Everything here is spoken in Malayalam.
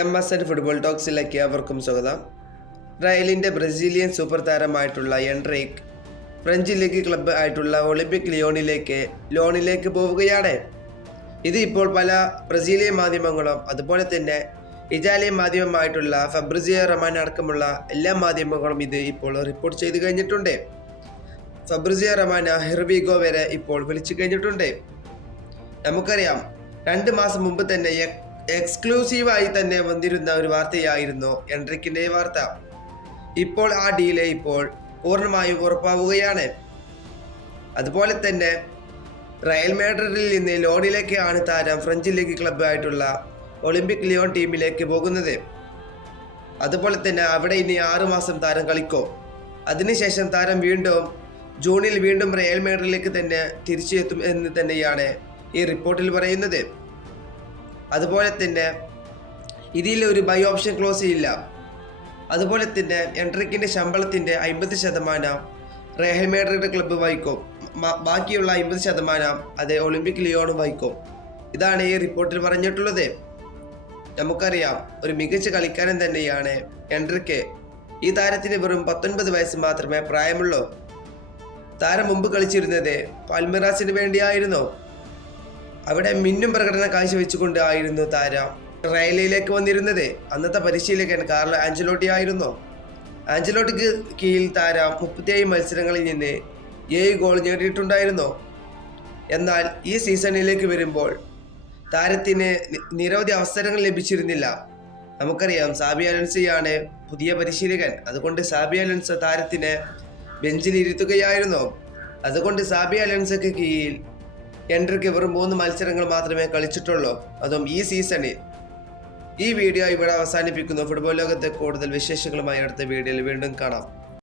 എം എസ് എൻ ഫുട്ബോൾ ടോക്സിലേക്ക് അവർക്കും സ്വാഗതം. റയലിന്റെ ബ്രസീലിയൻ സൂപ്പർ താരമായിട്ടുള്ള എൻട്രേക്ക് ഫ്രഞ്ച് ലീഗ് ക്ലബ്ബ് ആയിട്ടുള്ള ഒളിമ്പിക് ലിയോണിലേക്ക് ലോണിലേക്ക് പോവുകയാണ്. ഇത് ഇപ്പോൾ പല ബ്രസീലിയൻ മാധ്യമങ്ങളും അതുപോലെ തന്നെ ഇറ്റാലിയൻ മാധ്യമമായിട്ടുള്ള ഫബ്രിസിയ റമാൻ അടക്കമുള്ള എല്ലാ മാധ്യമങ്ങളും ഇത് ഇപ്പോൾ റിപ്പോർട്ട് ചെയ്തു കഴിഞ്ഞിട്ടുണ്ട്. ഫബ്രിസിയ റമാന ഹെർവിഗോ വരെ ഇപ്പോൾ വിളിച്ചു കഴിഞ്ഞിട്ടുണ്ട്. നമുക്കറിയാം രണ്ട് മാസം മുമ്പ് തന്നെ എക്സ്ക്ലൂസീവായി തന്നെ വന്നിരുന്ന ഒരു വാർത്തയായിരുന്നു എൻട്രിക്കിന്റെ വാർത്ത. ഇപ്പോൾ ആ ഡീൽ ഇപ്പോൾ പൂർണമായും ഉറപ്പാവുകയാണ്. അതുപോലെ തന്നെ റയൽ മാഡ്രിഡിൽ നിന്ന് ലോണിലേക്കാണ് താരം ഫ്രഞ്ച് ലീഗ് ക്ലബ്ബ് ആയിട്ടുള്ള ഒളിമ്പിക് ലിയോൺ ടീമിലേക്ക് പോകുന്നത്. അതുപോലെ തന്നെ അവിടെ ഇനി ആറു മാസം താരം കളിക്കും. അതിനുശേഷം താരം വീണ്ടും ജൂണിൽ വീണ്ടും റയൽ മാഡ്രിഡിലേക്ക് തന്നെ തിരിച്ചെത്തും എന്ന് തന്നെയാണ് ഈ റിപ്പോർട്ടിൽ പറയുന്നത്. അതുപോലെ തന്നെ ഇതിൽ ഒരു ബൈ ഓപ്ഷൻ ക്ലോസ് ഇല്ല. അതുപോലെ തന്നെ എൻട്രിക്കിന്റെ ശമ്പളത്തിന്റെ അമ്പത് ശതമാനം റേഹൽ മാഡ്രിഡ് ക്ലബ്ബ് വഹിക്കും ബാക്കിയുള്ള അമ്പത് ശതമാനം അത് ഒളിമ്പിക് ലിയോണും വഹിക്കും. ഇതാണ് ഈ റിപ്പോർട്ടിൽ പറഞ്ഞിട്ടുള്ളത്. നമുക്കറിയാം ഒരു മികച്ച കളിക്കാരൻ തന്നെയാണ് എൻട്രിക്ക്. ഈ താരത്തിന് വെറും പത്തൊൻപത് വയസ്സ് മാത്രമേ പ്രായമുള്ളൂ. താരം മുമ്പ് കളിച്ചിരുന്നത് പാൽമിറാസിന് വേണ്ടിയായിരുന്നു. അവിടെ മിന്നും പ്രകടനം കാഴ്ചവെച്ചുകൊണ്ട് ആയിരുന്നു താരം. റയലയിലേക്ക് വന്നിരുന്നത്. അന്നത്തെ പരിശീലകൻ കാർലോ ആഞ്ചലോട്ടി ആയിരുന്നു. ആഞ്ചലോട്ടിക്ക് കീഴിൽ താരം മുപ്പത്തിയേഴ് മത്സരങ്ങളിൽ നിന്ന് ഏഴ് ഗോൾ നേടിയിട്ടുണ്ടായിരുന്നു. എന്നാൽ ഈ സീസണിലേക്ക് വരുമ്പോൾ താരത്തിന് നിരവധി അവസരങ്ങൾ ലഭിച്ചിരുന്നില്ല. നമുക്കറിയാം സാബി അലൻസിയാണ് പുതിയ പരിശീലകൻ. അതുകൊണ്ട് സാബി അലൻസ് താരത്തിന് ബെഞ്ചിൽ ഇരുത്തുകയായിരുന്നു. അതുകൊണ്ട് സാബി അലൻസക്ക് കീഴിൽ എൻട്രിക്ക് വെറും മൂന്ന് മത്സരങ്ങൾ മാത്രമേ കളിച്ചിട്ടുള്ളൂ. അതും ഈ സീസണിൽ ഈ വീഡിയോ ഇവിടെ അവസാനിപ്പിക്കുന്നു. ഫുട്ബോൾ ലോകത്തെ കൂടുതൽ വിശേഷങ്ങളുമായി അടുത്ത വീഡിയോയിൽ വീണ്ടും കാണാം.